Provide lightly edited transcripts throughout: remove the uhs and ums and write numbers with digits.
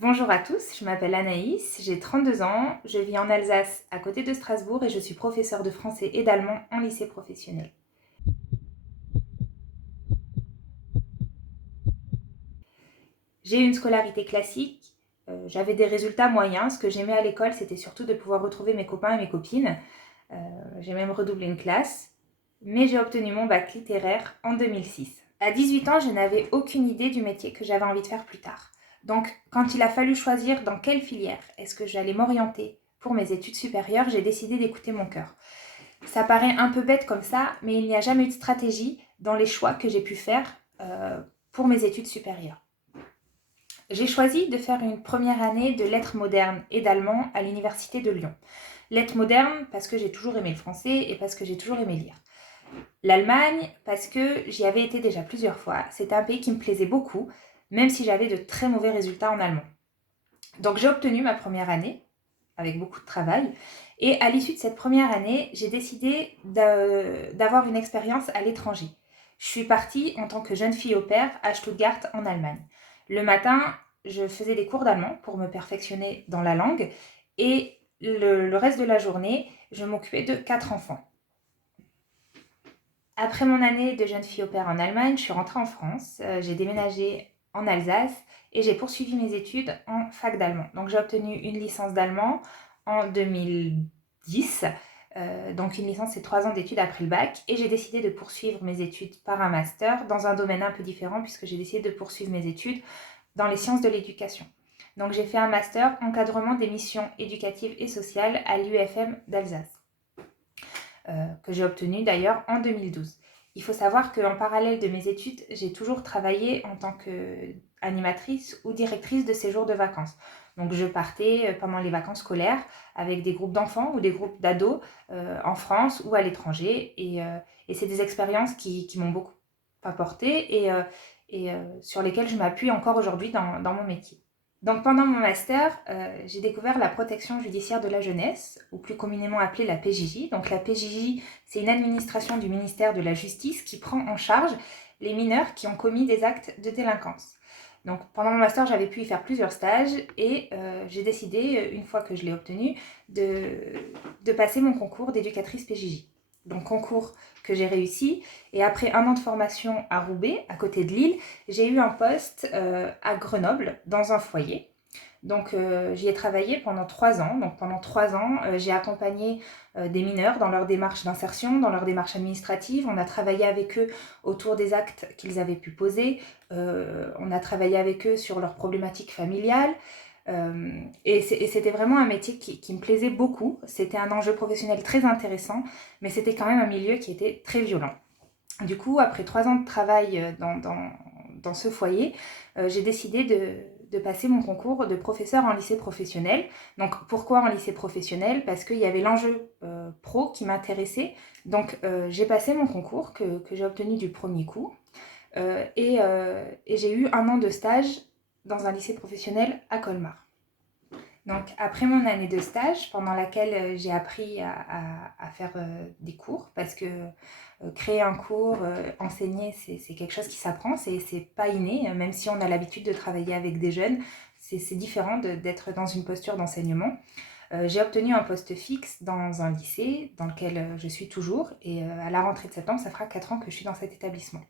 Bonjour à tous, je m'appelle Anaïs, j'ai 32 ans, je vis en Alsace à côté de Strasbourg et je suis professeure de français et d'allemand en lycée professionnel. J'ai eu une scolarité classique, j'avais des résultats moyens, ce que j'aimais à l'école c'était surtout de pouvoir retrouver mes copains et mes copines. J'ai même redoublé une classe, mais j'ai obtenu mon bac littéraire en 2006. À 18 ans, je n'avais aucune idée du métier que j'avais envie de faire plus tard. Donc, quand il a fallu choisir dans quelle filière est-ce que j'allais m'orienter pour mes études supérieures, j'ai décidé d'écouter mon cœur. Ça paraît un peu bête comme ça, mais il n'y a jamais eu de stratégie dans les choix que j'ai pu faire pour mes études supérieures. J'ai choisi de faire une première année de lettres modernes et d'allemand à l'université de Lyon. Lettres modernes parce que j'ai toujours aimé le français et parce que j'ai toujours aimé lire. L'Allemagne parce que j'y avais été déjà plusieurs fois. C'était un pays qui me plaisait beaucoup, même si j'avais de très mauvais résultats en allemand. Donc j'ai obtenu ma première année avec beaucoup de travail. Et à l'issue de cette première année, j'ai décidé d'avoir une expérience à l'étranger. Je suis partie en tant que jeune fille au pair à Stuttgart en Allemagne. Le matin, je faisais des cours d'allemand pour me perfectionner dans la langue et le reste de la journée, je m'occupais de 4 enfants. Après mon année de jeune fille au pair en Allemagne, je suis rentrée en France, j'ai déménagé en Alsace et j'ai poursuivi mes études en fac d'allemand. Donc j'ai obtenu une licence d'allemand en 2010. Donc une licence, c'est 3 ans d'études après le bac. Et j'ai décidé de poursuivre mes études par un master dans un domaine un peu différent puisque j'ai décidé de poursuivre mes études dans les sciences de l'éducation. Donc j'ai fait un master encadrement des missions éducatives et sociales à l'UFM d'Alsace. Que j'ai obtenu d'ailleurs en 2012. Il faut savoir qu'en parallèle de mes études, j'ai toujours travaillé en tant qu'animatrice ou directrice de séjours de vacances. Donc je partais pendant les vacances scolaires avec des groupes d'enfants ou des groupes d'ados en France ou à l'étranger. Et c'est des expériences qui m'ont beaucoup apporté et sur lesquelles je m'appuie encore aujourd'hui dans mon métier. Donc pendant mon master, j'ai découvert la protection judiciaire de la jeunesse, ou plus communément appelée la PJJ. Donc la PJJ, c'est une administration du ministère de la Justice qui prend en charge les mineurs qui ont commis des actes de délinquance. Donc pendant mon master, j'avais pu y faire plusieurs stages et j'ai décidé, une fois que je l'ai obtenu, de passer mon concours d'éducatrice PJJ. Donc concours que j'ai réussi et après un an de formation à Roubaix, à côté de Lille, j'ai eu un poste à Grenoble dans un foyer. Donc j'y ai travaillé pendant 3 ans. Donc pendant 3 ans, j'ai accompagné des mineurs dans leur démarche d'insertion, dans leur démarche administrative. On a travaillé avec eux autour des actes qu'ils avaient pu poser. On a travaillé avec eux sur leurs problématiques familiales. Et c'était vraiment un métier qui me plaisait beaucoup. C'était un enjeu professionnel très intéressant, mais c'était quand même un milieu qui était très violent. Du coup, après 3 ans de travail dans ce foyer, j'ai décidé de passer mon concours de professeur en lycée professionnel. Donc pourquoi en lycée professionnel? Parce qu'il y avait l'enjeu pro qui m'intéressait. Donc j'ai passé mon concours que j'ai obtenu du premier coup. Et j'ai eu 1 an de stage dans un lycée professionnel à Colmar. Donc après mon année de stage, pendant laquelle j'ai appris à faire des cours, parce que créer un cours, enseigner, c'est quelque chose qui s'apprend, c'est pas inné, même si on a l'habitude de travailler avec des jeunes, c'est différent d'être dans une posture d'enseignement. J'ai obtenu un poste fixe dans un lycée dans lequel je suis toujours, et à la rentrée de septembre, ça fera 4 ans que je suis dans cet établissement.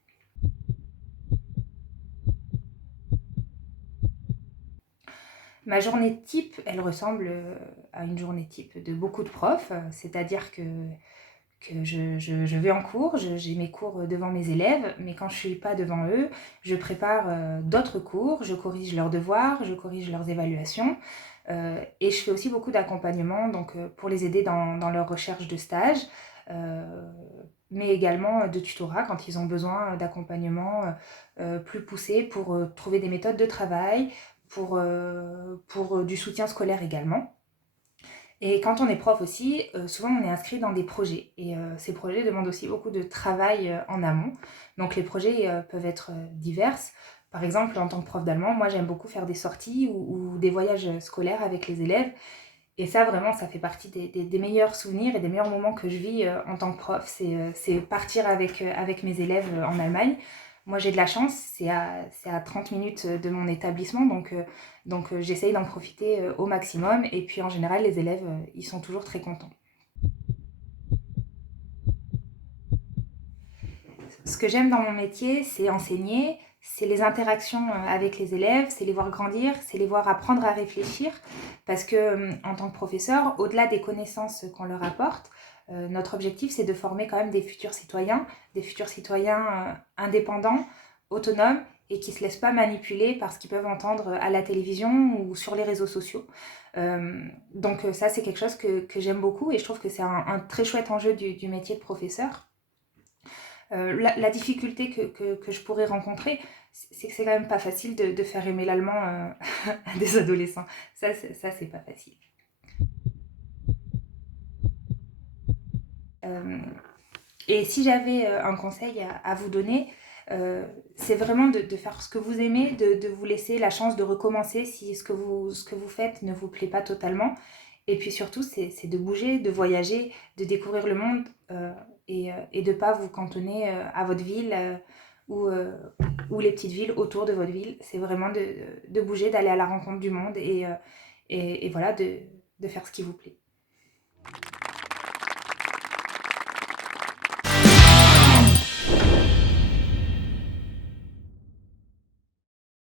Ma journée type, elle ressemble à une journée type de beaucoup de profs, c'est-à-dire que je vais en cours, j'ai mes cours devant mes élèves, mais quand je ne suis pas devant eux, je prépare d'autres cours, je corrige leurs devoirs, je corrige leurs évaluations, et je fais aussi beaucoup d'accompagnement donc, pour les aider dans leur recherche de stage, euh, mais également de tutorat quand ils ont besoin d'accompagnement plus poussé pour trouver des méthodes de travail, pour du soutien scolaire également. Et quand on est prof aussi, souvent on est inscrit dans des projets. Et ces projets demandent aussi beaucoup de travail en amont. Donc les projets peuvent être divers. Par exemple, en tant que prof d'allemand, moi j'aime beaucoup faire des sorties ou des voyages scolaires avec les élèves. Et ça, vraiment, ça fait partie des meilleurs souvenirs et des meilleurs moments que je vis en tant que prof. C'est partir avec mes élèves en Allemagne. Moi, j'ai de la chance, c'est à 30 minutes de mon établissement, j'essaye d'en profiter au maximum. Et puis, en général, les élèves, ils sont toujours très contents. Ce que j'aime dans mon métier, c'est enseigner, c'est les interactions avec les élèves, c'est les voir grandir, c'est les voir apprendre à réfléchir. Parce que, en tant que professeur, au-delà des connaissances qu'on leur apporte, notre objectif, c'est de former quand même des futurs citoyens indépendants, autonomes et qui ne se laissent pas manipuler par ce qu'ils peuvent entendre à la télévision ou sur les réseaux sociaux. Ça, c'est quelque chose que j'aime beaucoup et je trouve que c'est un très chouette enjeu du métier de professeur. La difficulté que je pourrais rencontrer, c'est que c'est quand même pas facile de faire aimer l'allemand à des adolescents. Ça, c'est pas facile. Euh, et si j'avais un conseil à vous donner, c'est vraiment de faire ce que vous aimez, de vous laisser la chance de recommencer si ce que vous faites ne vous plaît pas totalement. Et puis surtout, c'est de bouger, de voyager, de découvrir le monde et de ne pas vous cantonner à votre ville ou les petites villes autour de votre ville. C'est vraiment de bouger, d'aller à la rencontre du monde et voilà, de faire ce qui vous plaît.